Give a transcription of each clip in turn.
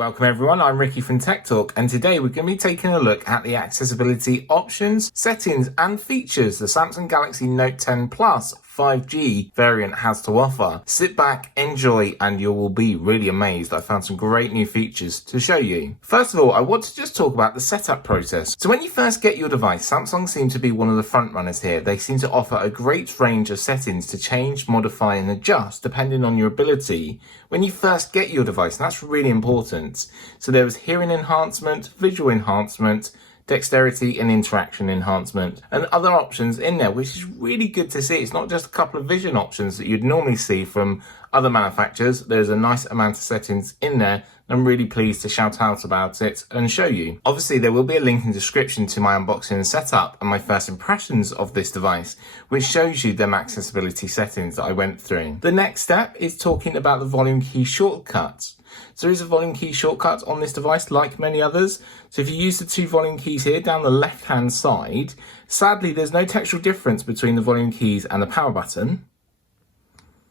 Welcome everyone, I'm Ricky from Tech Talk, and today we're going to be taking a look at the accessibility options, settings and features the Samsung Galaxy Note 10 Plus 5G variant has to offer. Sit back, enjoy, and you will be really amazed. I found some great new features to show you. First of all, I want to just talk about the setup process. So when you first get your device, Samsung seem to be one of the front runners here. They seem to offer a great range of settings to change, modify and adjust depending on your ability when you first get your device, and that's really important. So there was hearing enhancement, visual enhancement, dexterity and interaction enhancement, and other options in there, which is really good to see. It's not just a couple of vision options that you'd normally see from other manufacturers. There's a nice amount of settings in there. I'm really pleased to shout out about it and show you. Obviously, there will be a link in the description to my unboxing and setup and my first impressions of this device, which shows you them accessibility settings that I went through. The next step is talking about the volume key shortcuts. So there is a volume key shortcut on this device like many others. So if you use the two volume keys here down the left hand side, sadly there's no textual difference between the volume keys and the power button.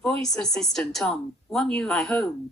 Voice Assistant on One UI Home.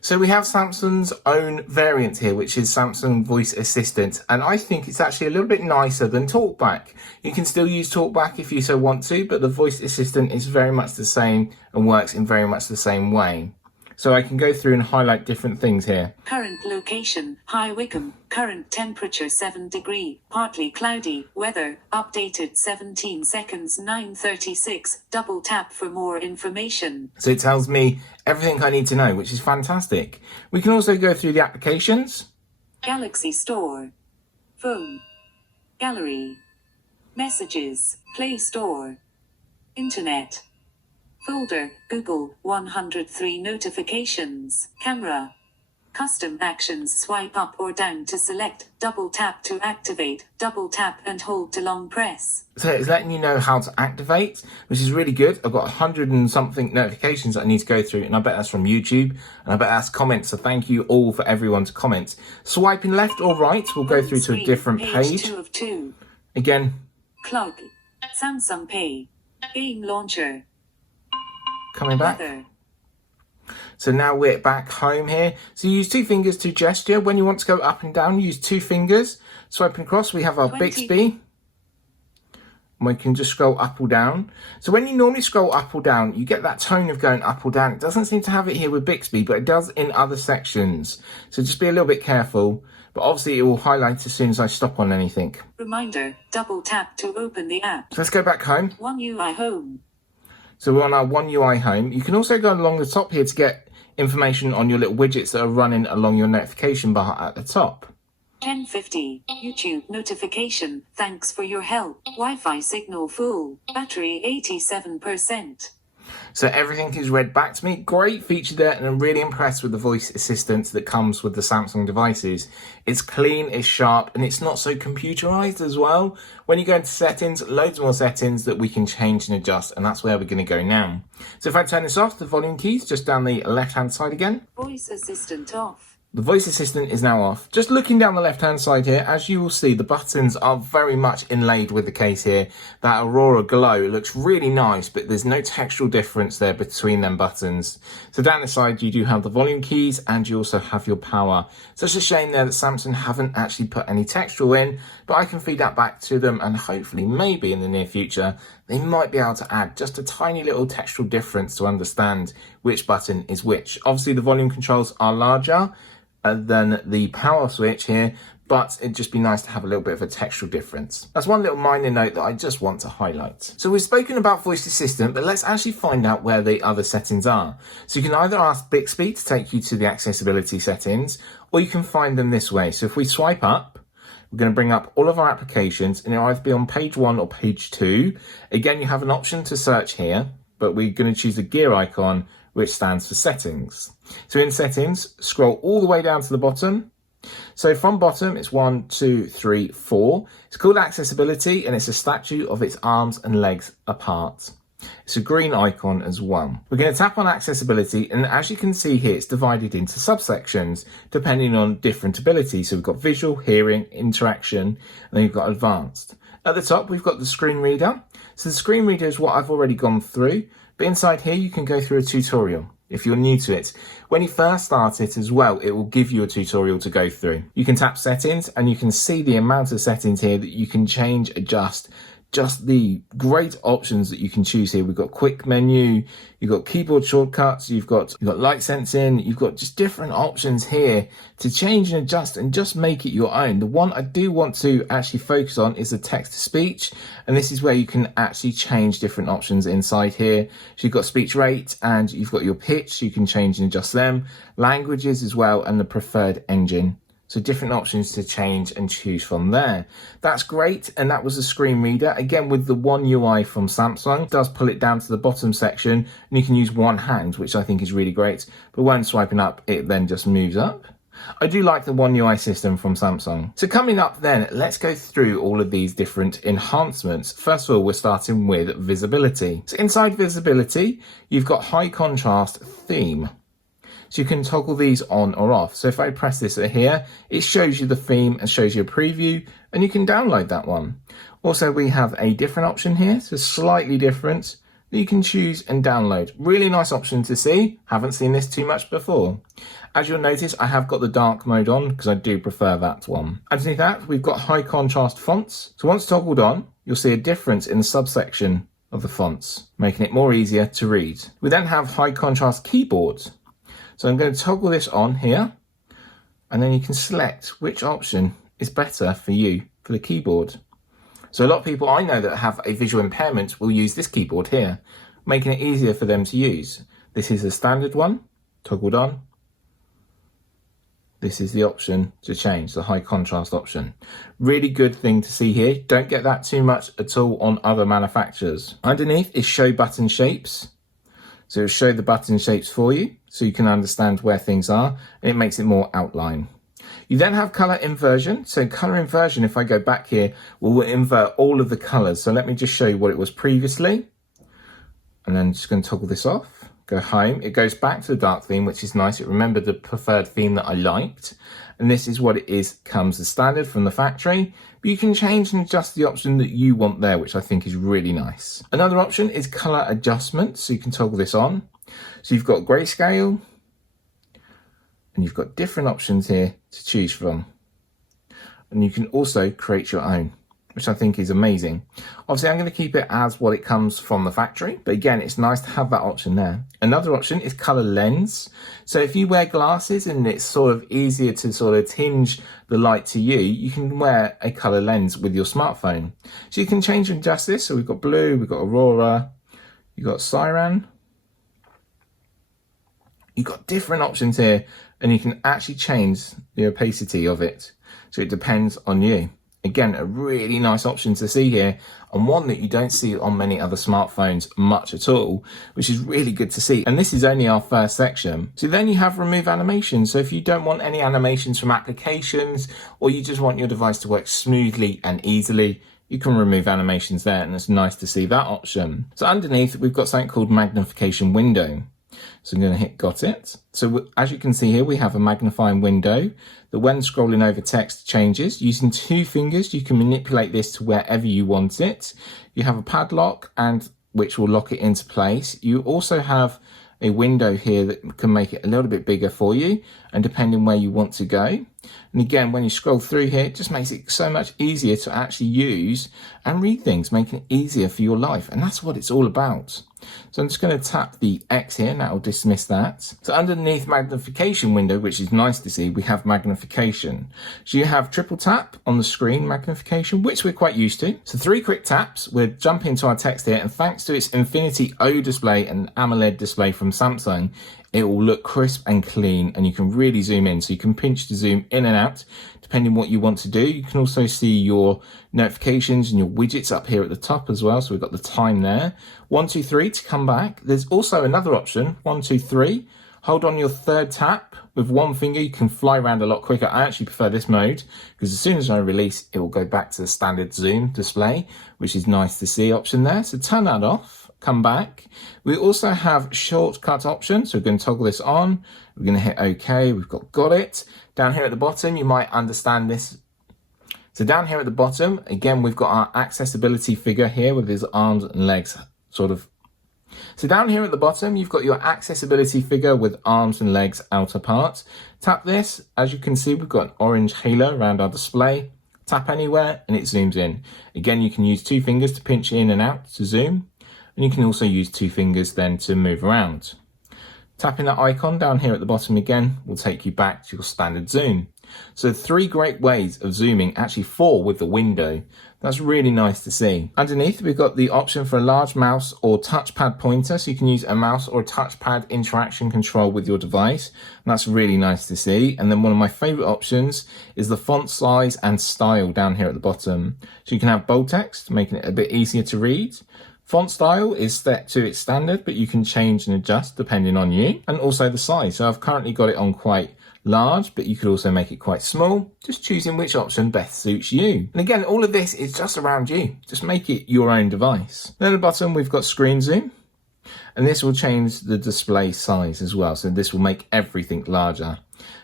So we have Samsung's own variant here, which is Samsung Voice Assistant, and I think it's actually a little bit nicer than TalkBack. You can still use TalkBack if you so want to, but the Voice Assistant is very much the same and works in very much the same way. So I can go through and highlight different things here. Current location, High Wycombe. Current temperature 7 degrees, partly cloudy. Weather, updated 17 seconds, 9:36. Double tap for more information. So it tells me everything I need to know, which is fantastic. We can also go through the applications. Galaxy Store. Phone. Gallery. Messages. Play Store. Internet. Folder, Google, 103 notifications, camera, custom actions, swipe up or down to select, double tap to activate, double tap and hold to long press. So it's letting you know how to activate, which is really good. I've got 100 and something notifications that I need to go through, and I bet that's from YouTube, and I bet that's comments, so thank you all for everyone to comment. Swiping left or right, we'll go through to a different page. 2 of 2. Again. Plug, Samsung Pay, Game Launcher. Coming back. Weather. So now we're back home here. So you use two fingers to gesture. When you want to go up and down, use two fingers. Swiping across, we have our 20. Bixby. We can just scroll up or down. So when you normally scroll up or down, you get that tone of going up or down. It doesn't seem to have it here with Bixby, but it does in other sections. So just be a little bit careful. But obviously it will highlight as soon as I stop on anything. Reminder, double tap to open the app. So let's go back home. One UI Home. So we're on our One UI Home. You can also go along the top here to get information on your little widgets that are running along your notification bar at the top. 10:50, YouTube notification, thanks for your help, Wi-Fi signal full, battery 87%. So everything is read back to me. Great feature there, and I'm really impressed with the voice assistant that comes with the Samsung devices. It's clean, it's sharp, and it's not so computerized as well. When you go into settings, loads more settings that we can change and adjust, and that's where we're going to go now. So if I turn this off, the volume keys just down the left-hand side again. Voice Assistant off. The voice assistant is now off. Just looking down the left-hand side here, as you will see, the buttons are very much inlaid with the case here. That Aurora glow, it looks really nice, but there's no textural difference there between them buttons. So down the side, you do have the volume keys, and you also have your power. So it's a shame there that Samsung haven't actually put any textual in, but I can feed that back to them, and hopefully, maybe in the near future, they might be able to add just a tiny little textual difference to understand which button is which. Obviously, the volume controls are larger than the power switch here, but it'd just be nice to have a little bit of a textural difference. That's one little minor note that I just want to highlight. So we've spoken about Voice Assistant, but let's actually find out where the other settings are. So you can either ask Bixby to take you to the accessibility settings, or you can find them this way. So if we swipe up, we're going to bring up all of our applications, and it'll either be on page 1 or page 2. Again, you have an option to search here, but we're going to choose the gear icon, which stands for settings. So in settings, scroll all the way down to the bottom. So from bottom, it's 1, 2, 3, 4. It's called accessibility, and it's a statue of its arms and legs apart. It's a green icon as well. We're going to tap on accessibility, and as you can see here, it's divided into subsections depending on different abilities. So we've got visual, hearing, interaction, and then you've got advanced. At the top, we've got the screen reader. So the screen reader is what I've already gone through. But inside here, you can go through a tutorial. if you're new to it. When you first start it as well, it will give you a tutorial to go through. You can tap settings and you can see the amount of settings here that you can change, adjust, just the great options that you can choose here. We've got quick menu, you've got keyboard shortcuts, you've got light sensing, you've got just different options here to change and adjust and just make it your own. The one I do want to actually focus on is the text to speech, and this is where you can actually change different options inside here. So you've got speech rate and you've got your pitch, so you can change and adjust them, languages as well, and the preferred engine. So different options to change and choose from there. That's great. And that was a screen reader. Again, with the One UI from Samsung, it does pull it down to the bottom section and you can use one hand, which I think is really great. But when swiping up, it then just moves up. I do like the One UI system from Samsung. So coming up then, let's go through all of these different enhancements. First of all, we're starting with visibility. So inside visibility, you've got high contrast theme. So you can toggle these on or off. So if I press this here, it shows you the theme and shows you a preview, and you can download that one. Also, we have a different option here, so slightly different, that you can choose and download. Really nice option to see. Haven't seen this too much before. As you'll notice, I have got the dark mode on because I do prefer that one. Underneath that, we've got high contrast fonts. So once toggled on, you'll see a difference in the subsection of the fonts, making it more easier to read. We then have high contrast keyboards. So I'm going to toggle this on here, and then you can select which option is better for you for the keyboard. So a lot of people I know that have a visual impairment will use this keyboard here, making it easier for them to use. This is a standard one, toggled on. This is the option to change, the high contrast option. Really good thing to see here. Don't get that too much at all on other manufacturers. Underneath is show button shapes. So it'll show the button shapes for you, so you can understand where things are, and it makes it more outline. You then have color inversion. So color inversion, if I go back here, will invert all of the colors. So let me just show you what it was previously. And then just going to toggle this off, go home. It goes back to the dark theme, which is nice. It remembered the preferred theme that I liked. And this is what it is, comes as standard from the factory. But you can change and adjust the option that you want there, which I think is really nice. Another option is color adjustment. So you can toggle this on. So you've got grayscale, and you've got different options here to choose from. And you can also create your own, which I think is amazing. Obviously, I'm going to keep it as what it comes from the factory, but again, it's nice to have that option there. Another option is color lens. So if you wear glasses and it's sort of easier to sort of tinge the light to you, you can wear a color lens with your smartphone. So you can change and adjust this. So we've got blue, we've got aurora, you've got cyan. You've got different options here, and you can actually change the opacity of it. So it depends on you. Again, a really nice option to see here, and one that you don't see on many other smartphones much at all, which is really good to see. And this is only our first section. So then you have remove animations. So if you don't want any animations from applications, or you just want your device to work smoothly and easily, you can remove animations there, and it's nice to see that option. So underneath, we've got something called magnification window. So I'm going to hit got it. So as you can see here, we have a magnifying window that when scrolling over text changes. Using 2 fingers, you can manipulate this to wherever you want it. You have a padlock, and which will lock it into place. You also have a window here that can make it a little bit bigger for you, and depending where you want to go. And again, when you scroll through here, it just makes it so much easier to actually use and read things, making it easier for your life. And that's what it's all about. So I'm just going to tap the X here, and that will dismiss that. So underneath magnification window, which is nice to see, we have magnification. So you have triple tap on the screen magnification, which we're quite used to. So 3 quick taps, we'll jump into our text here, and thanks to its Infinity O display and AMOLED display from Samsung, it will look crisp and clean, and you can really zoom in. So you can pinch to zoom in and out, depending what you want to do. You can also see your notifications and your widgets up here at the top as well. So we've got the time there. 1, 2, 3 to come back. There's also another option, 1, 2, 3. Hold on your 3rd tap with 1 finger. You can fly around a lot quicker. I actually prefer this mode because as soon as I release, it will go back to the standard zoom display, which is nice to see option there. So turn that off, come back. We also have shortcut option. So we're going to toggle this on. We're going to hit OK. We've got it. Down here at the bottom, you might understand this. So down here at the bottom, again, we've got our accessibility figure here with his arms and legs sort of So down here at the bottom, you've got your accessibility figure with arms and legs outer part. Tap this. As you can see, we've got an orange halo around our display. Tap anywhere and it zooms in. Again, you can use 2 fingers to pinch in and out to zoom. And you can also use 2 fingers then to move around. Tapping that icon down here at the bottom again will take you back to your standard zoom. So 3 great ways of zooming, actually 4 with the window. That's really nice to see. Underneath, we've got the option for a large mouse or touchpad pointer. So you can use a mouse or a touchpad interaction control with your device. And that's really nice to see. And then one of my favorite options is the font size and style down here at the bottom. So you can have bold text, making it a bit easier to read. Font style is set to its standard, but you can change and adjust depending on you. And also the size. So I've currently got it on quite large, but you could also make it quite small, just choosing which option best suits you. And again, all of this is just around you. Just make it your own device. Then at the bottom, we've got screen zoom, and this will change the display size as well. So this will make everything larger.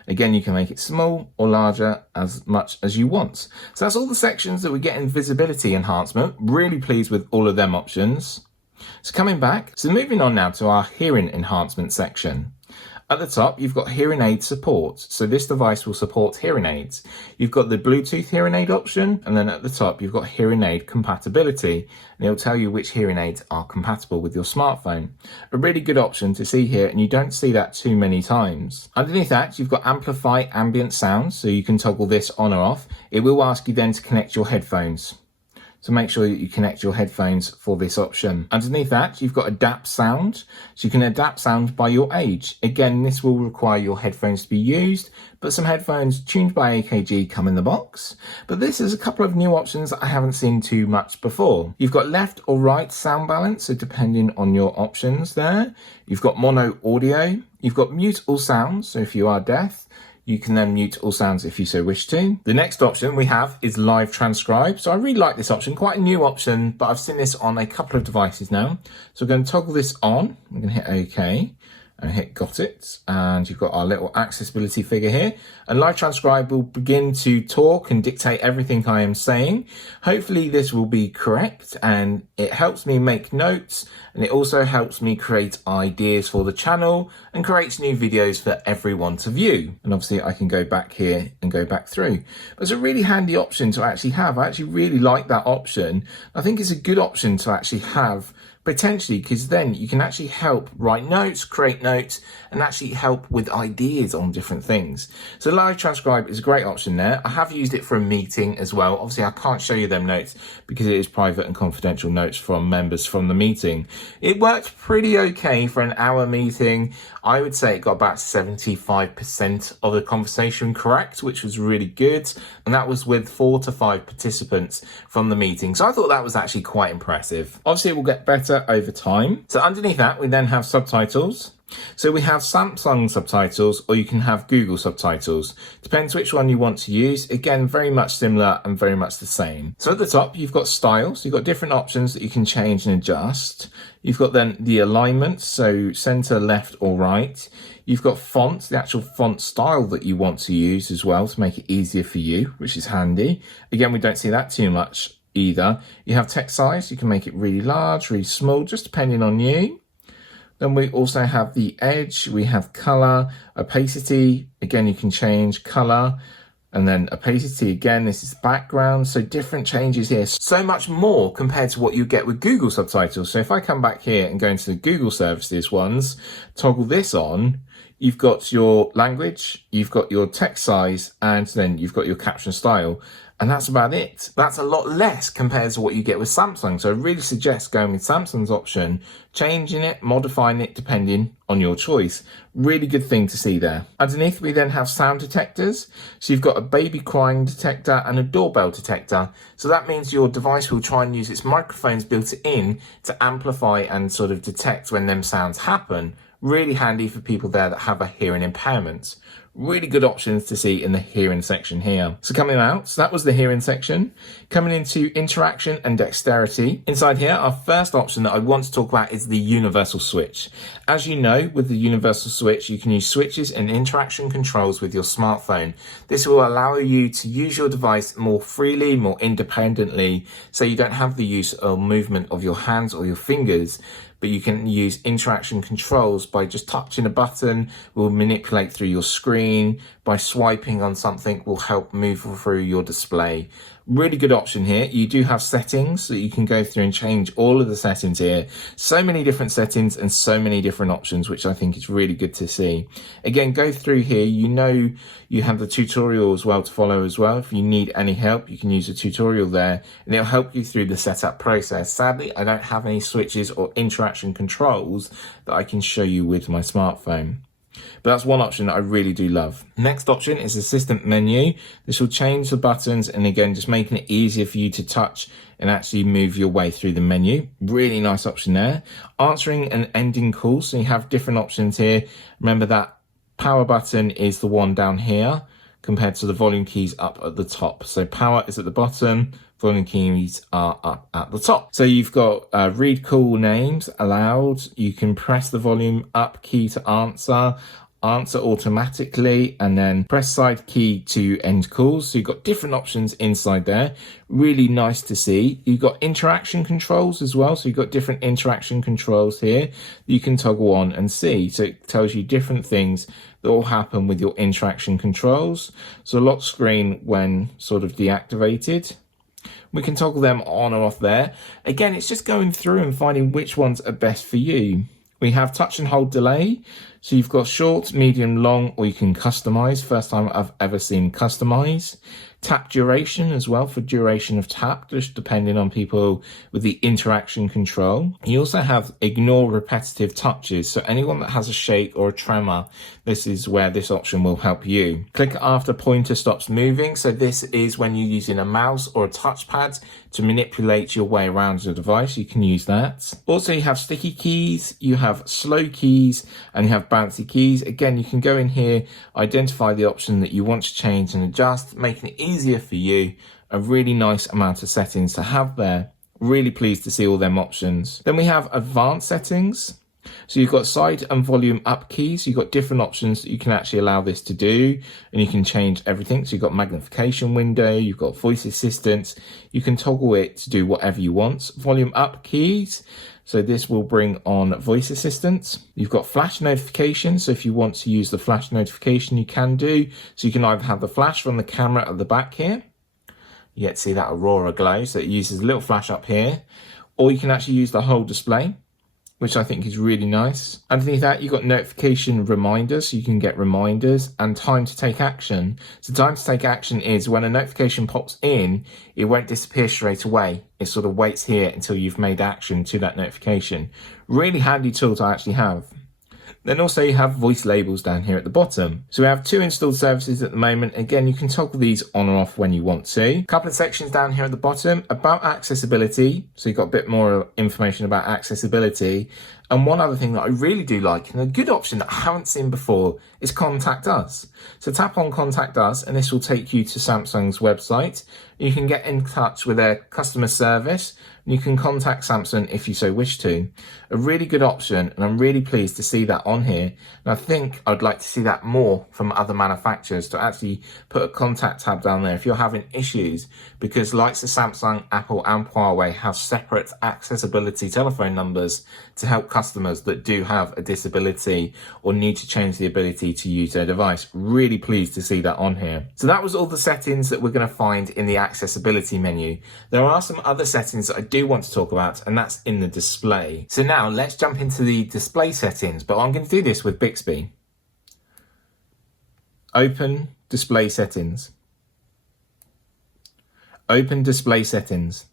Again, you can make it small or larger as much as you want. So that's all the sections that we get in visibility enhancement. Really pleased with all of them options. So coming back, so moving on now to our hearing enhancement section. At the top, you've got hearing aid support. So this device will support hearing aids. You've got the Bluetooth hearing aid option, and then at the top, you've got hearing aid compatibility, and it'll tell you which hearing aids are compatible with your smartphone. A really good option to see here, and you don't see that too many times. Underneath that, you've got amplify ambient sound, so you can toggle this on or off. It will ask you then to connect your headphones. So make sure that you connect your headphones for this option. Underneath that, you've got adapt sound. So you can adapt sound by your age. Again, this will require your headphones to be used, but some headphones tuned by AKG come in the box. But this is a couple of new options that I haven't seen too much before. You've got left or right sound balance, so depending on your options there. You've got mono audio. You've got mute all sounds, so if you are deaf, you can then mute all sounds if you so wish to. The next option we have is live transcribe. So I really like this option, quite a new option, but I've seen this on a couple of devices now. So we're going to toggle this on. I'm going to hit OK and hit got it. And you've got our little accessibility figure here. And live transcribe will begin to talk and dictate everything I am saying. Hopefully this will be correct, and it helps me make notes, and it also helps me create ideas for the channel and creates new videos for everyone to view. And obviously I can go back here and go back through. But it's a really handy option to actually have. I actually really like that option. I think it's a good option to actually have, potentially, because then you can actually help write notes, create notes, and actually help with ideas on different things. So live transcribe is a great option there. I have used it for a meeting as well. Obviously I can't show you them notes because it is private and confidential notes from members from the meeting. It worked pretty okay for an hour meeting. I would say it got about 75% of the conversation correct, which was really good. And that was with 4 to 5 participants from the meeting. So I thought that was actually quite impressive. Obviously it will get better over time. So underneath that, we then have subtitles. So we have Samsung subtitles, or you can have Google subtitles. Depends which one you want to use. Again, very much similar and very much the same. So at the top, you've got styles. You've got different options that you can change and adjust. You've got then the alignment, so center, left or right. You've got fonts, the actual font style that you want to use as well to make it easier for you, which is handy. Again, we don't see that too much either. You have text size. You can make it really large, really small, just depending on you. Then we also have the edge, we have color, opacity, again you can change color, and then opacity again, this is background, so different changes here. So much more compared to what you get with Google subtitles. So if I come back here and go into the Google services ones, toggle this on, you've got your language, you've got your text size, and then you've got your caption style. And that's about it. That's a lot less compared to what you get with Samsung. So I really suggest going with Samsung's option, changing it, modifying it depending on your choice. Really good thing to see there. Underneath, we then have sound detectors. So you've got a baby crying detector and a doorbell detector. So that means your device will try and use its microphones built in to amplify and sort of detect when them sounds happen. Really handy for people there that have a hearing impairment. Really good options to see in the hearing section here. So coming out, so that was the hearing section. Coming into interaction and dexterity. Inside here, our first option that I want to talk about is the universal switch. As you know, with the universal switch, you can use switches and interaction controls with your smartphone. This will allow you to use your device more freely, more independently, so you don't have the use or movement of your hands or your fingers. but you can use interaction controls by just touching a button, will manipulate through your screen. By swiping on something will help move through your display. Really good option here. You do have settings, so you can go through and change all of the settings here. So many different settings and so many different options, which I think is really good to see. Again, go through here. You know you have the tutorial as well to follow as well. If you need any help, you can use a tutorial there and it'll help you through the setup process. Sadly, I don't have any switches or interaction controls that I can show you with my smartphone. But that's one option that I really do love. Next option is assistant menu. This will change the buttons and again, just making it easier for you to touch and actually move your way through the menu. Really nice option there. Answering and ending calls. So you have different options here. Remember that power button is the one down here compared to the volume keys up at the top. So power is at the bottom, volume keys are up at the top. So you've got read call names aloud. You can press the volume up key to answer automatically, and then press side key to end calls. So you've got different options inside there. Really nice to see. You've got interaction controls as well. So you've got different interaction controls here that you can toggle on and see. So it tells you different things that will happen with your interaction controls. So lock screen when sort of deactivated. We can toggle them on and off there. Again, it's just going through and finding which ones are best for you. We have touch and hold delay. So you've got short, medium, long, or you can customize. First time I've ever seen customize. Tap duration as well for duration of tap, just depending on people with the interaction control. You also have ignore repetitive touches. So anyone that has a shake or a tremor, this is where this option will help you. Click after pointer stops moving. So this is when you're using a mouse or a touchpad to manipulate your way around the device. You can use that. Also, you have sticky keys, you have slow keys, and you have bouncy keys. Again, you can go in here, identify the option that you want to change and adjust, making it easier for you. A really nice amount of settings to have there. Really pleased to see all them options. Then we have advanced settings. So you've got side and volume up keys. So you've got different options that you can actually allow this to do, and you can change everything. So you've got magnification window, you've got voice assistant. You can toggle it to do whatever you want. Volume up keys. So this will bring on voice assistant. You've got flash notification. So if you want to use the flash notification, you can do. So you can either have the flash from the camera at the back here. You get to see that aurora glow. So it uses a little flash up here, or you can actually use the whole display, which I think is really nice. Underneath that, you've got notification reminders, so you can get reminders, and time to take action. So time to take action is when a notification pops in, it won't disappear straight away. It sort of waits here until you've made action to that notification. Really handy tool to actually have. Then also you have voice labels down here at the bottom. So we have 2 installed services at the moment. Again, you can toggle these on or off when you want to. A couple of sections down here at the bottom about accessibility. So you've got a bit more information about accessibility. And one other thing that I really do like, and a good option that I haven't seen before, is Contact Us. So tap on Contact Us and this will take you to Samsung's website. You can get in touch with their customer service. You can contact Samsung if you so wish to. A really good option, and I'm really pleased to see that on here. And I think I'd like to see that more from other manufacturers, to actually put a contact tab down there if you're having issues, because likes of Samsung, Apple and Huawei have separate accessibility telephone numbers to help customers that do have a disability or need to change the ability to use their device. Really pleased to see that on here. So that was all the settings that we're going to find in the accessibility menu. There are some other settings that I do want to talk about, and that's in the display. So now let's jump into the display settings, but I'm going to do this with Bixby. Open display settings. Open display settings.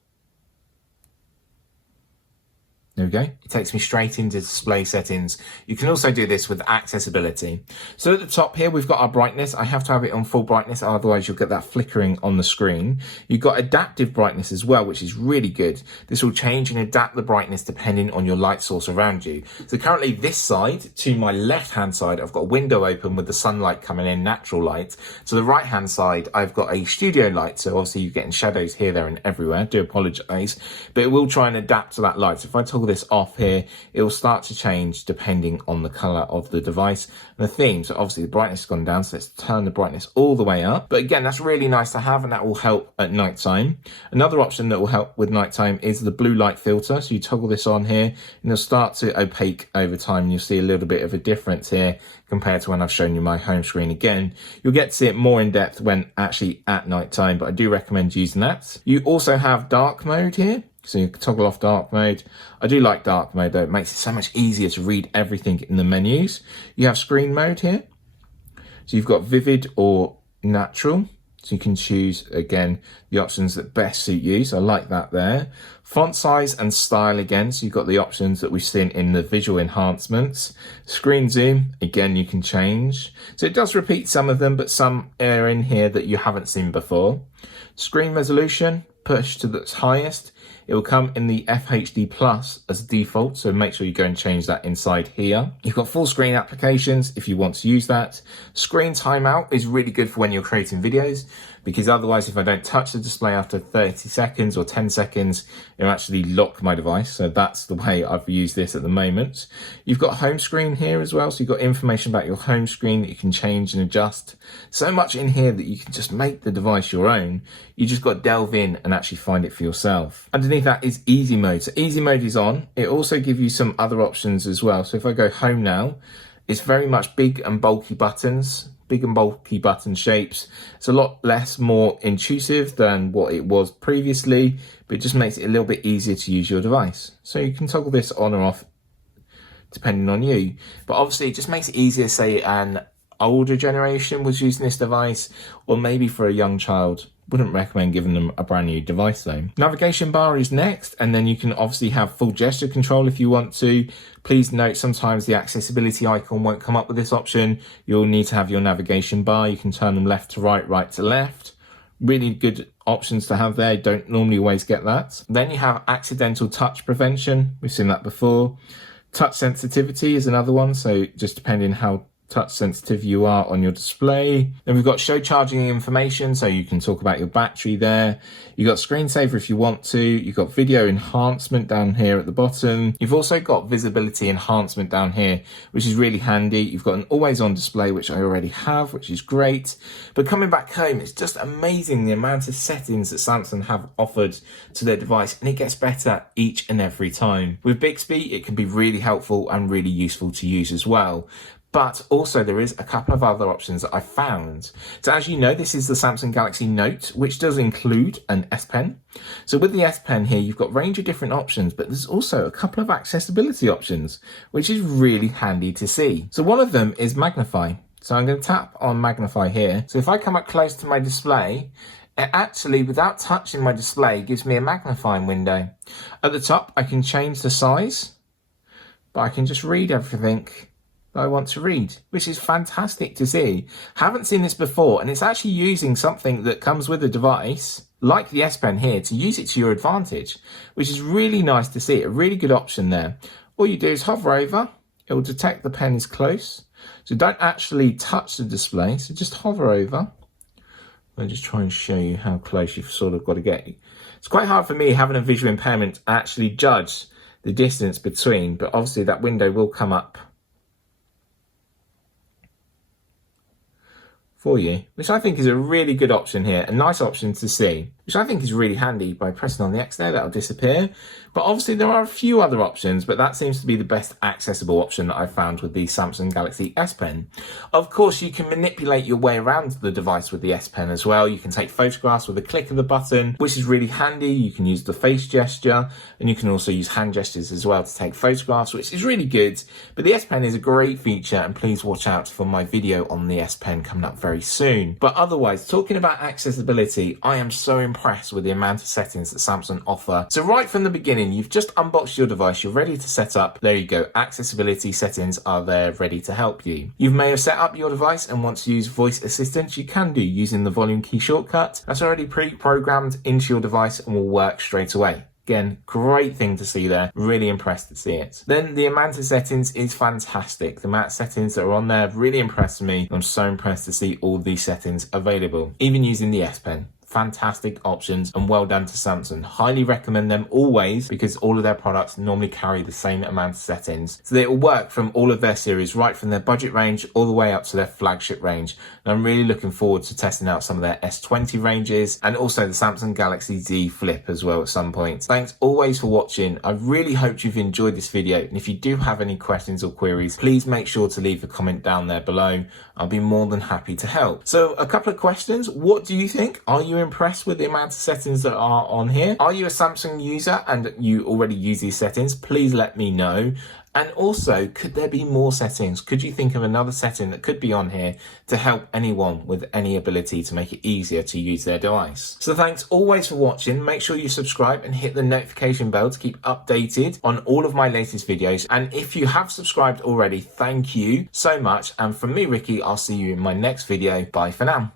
There we go. It takes me straight into display settings. You can also do this with accessibility. So at the top here, we've got our brightness. I have to have it on full brightness, otherwise you'll get that flickering on the screen. You've got adaptive brightness as well, which is really good. This will change and adapt the brightness depending on your light source around you. So currently this side, to my left-hand side, I've got a window open with the sunlight coming in, natural light. To the right-hand side, I've got a studio light. So obviously you're getting shadows here, there and everywhere. I do apologise, but it will try and adapt to that light. So if I toggle this off here, it will start to change depending on the color of the device and the theme. So obviously the brightness has gone down, so let's turn the brightness all the way up. But again, that's really nice to have, and that will help at nighttime. Another option that will help with nighttime is the blue light filter. So you toggle this on here and it'll start to opaque over time, and you'll see a little bit of a difference here compared to when I've shown you my home screen. Again, you'll get to see it more in depth when actually at night time, but I do recommend using that. You also have dark mode here, so you can toggle off dark mode. I do like dark mode though, it makes it so much easier to read everything in the menus. You have screen mode here, so you've got vivid or natural. So you can choose, again, the options that best suit you. So I like that there. Font size and style again. So you've got the options that we've seen in the visual enhancements. Screen zoom, again, you can change. So it does repeat some of them, but some are in here that you haven't seen before. Screen resolution, push to its highest. It will come in the FHD Plus as default, so make sure you go and change that inside here. You've got full screen applications if you want to use that. Screen timeout is really good for when you're creating videos, because otherwise if I don't touch the display after 30 seconds or 10 seconds, it'll actually lock my device. So that's the way I've used this at the moment. You've got home screen here as well, so you've got information about your home screen that you can change and adjust. So much in here that you can just make the device your own. You just got to delve in and actually find it for yourself. Underneath that is easy mode. So easy mode is on. It also gives you some other options as well. So if I go home now, it's very much big and bulky buttons, big and bulky button shapes. It's a lot more intuitive than what it was previously, but it just makes it a little bit easier to use your device. So you can toggle this on or off depending on you. But obviously it just makes it easier, say an older generation was using this device, or maybe for a young child. Wouldn't recommend giving them a brand new device though. Navigation bar is next, and then you can obviously have full gesture control if you want to. Please note sometimes the accessibility icon won't come up with this option. You'll need to have your navigation bar. You can turn them left to right, right to left. Really good options to have there. Don't normally always get that. Then you have accidental touch prevention. We've seen that before. Touch sensitivity is another one, so just depending how touch sensitive you are on your display. Then we've got show charging information, so you can talk about your battery there. You've got screensaver if you want to. You've got video enhancement down here at the bottom. You've also got visibility enhancement down here, which is really handy. You've got an always on display, which I already have, which is great. But coming back home, it's just amazing the amount of settings that Samsung have offered to their device, and it gets better each and every time. With Bixby, it can be really helpful and really useful to use as well. But also there is a couple of other options that I found. So as you know, this is the Samsung Galaxy Note, which does include an S Pen. So with the S Pen here, you've got a range of different options, but there's also a couple of accessibility options, which is really handy to see. So one of them is magnify. So I'm going to tap on magnify here. So if I come up close to my display, it actually, without touching my display, gives me a magnifying window. At the top, I can change the size, but I can just read everything I want to read, which is fantastic to see. Haven't seen this before, and it's actually using something that comes with the device, like the S Pen here, to use it to your advantage, which is really nice to see. A really good option there. All you do is hover over, it will detect the pen is close, so don't actually touch the display, so just hover over. I'll just try and show you how close you've sort of got to get. It's quite hard for me, having a visual impairment, to actually judge the distance between, but obviously that window will come up for you, which I think is a really good option here, a nice option to see, which I think is really handy. By pressing on the X there, that'll disappear. But obviously there are a few other options, but that seems to be the best accessible option that I've found with the Samsung Galaxy S Pen. Of course, you can manipulate your way around the device with the S Pen as well. You can take photographs with a click of the button, which is really handy. You can use the face gesture, and you can also use hand gestures as well to take photographs, which is really good. But the S Pen is a great feature, and please watch out for my video on the S Pen coming up very soon. But otherwise, talking about accessibility, I am so impressed with the amount of settings that Samsung offer. So right from the beginning, you've just unboxed your device, you're ready to set up. There you go, accessibility settings are there ready to help you. You may have set up your device and want to use voice assistance. You can do using the volume key shortcut. That's already pre-programmed into your device and will work straight away. Again, great thing to see there. Really impressed to see it. Then the amount of settings is fantastic. The amount of settings that are on there really impressed me. I'm so impressed to see all these settings available, even using the S Pen. fantastic options, and well done to Samsung. Highly recommend them always, because all of their products normally carry the same amount of settings. So they will work from all of their series, right from their budget range all the way up to their flagship range. And I'm really looking forward to testing out some of their S20 ranges and also the Samsung Galaxy Z Flip as well at some point. Thanks always for watching. I really hope you've enjoyed this video, and if you do have any questions or queries, please make sure to leave a comment down there below. I'll be more than happy to help. So a couple of questions. What do you think? Are you impressed with the amount of settings that are on here? Are you a Samsung user and you already use these settings? Please let me know. And also, could there be more settings? Could you think of another setting that could be on here to help anyone with any ability to make it easier to use their device? So thanks always for watching. Make sure you subscribe and hit the notification bell to keep updated on all of my latest videos. And if you have subscribed already, thank you so much. And from me, Ricky, I'll see you in my next video. Bye for now.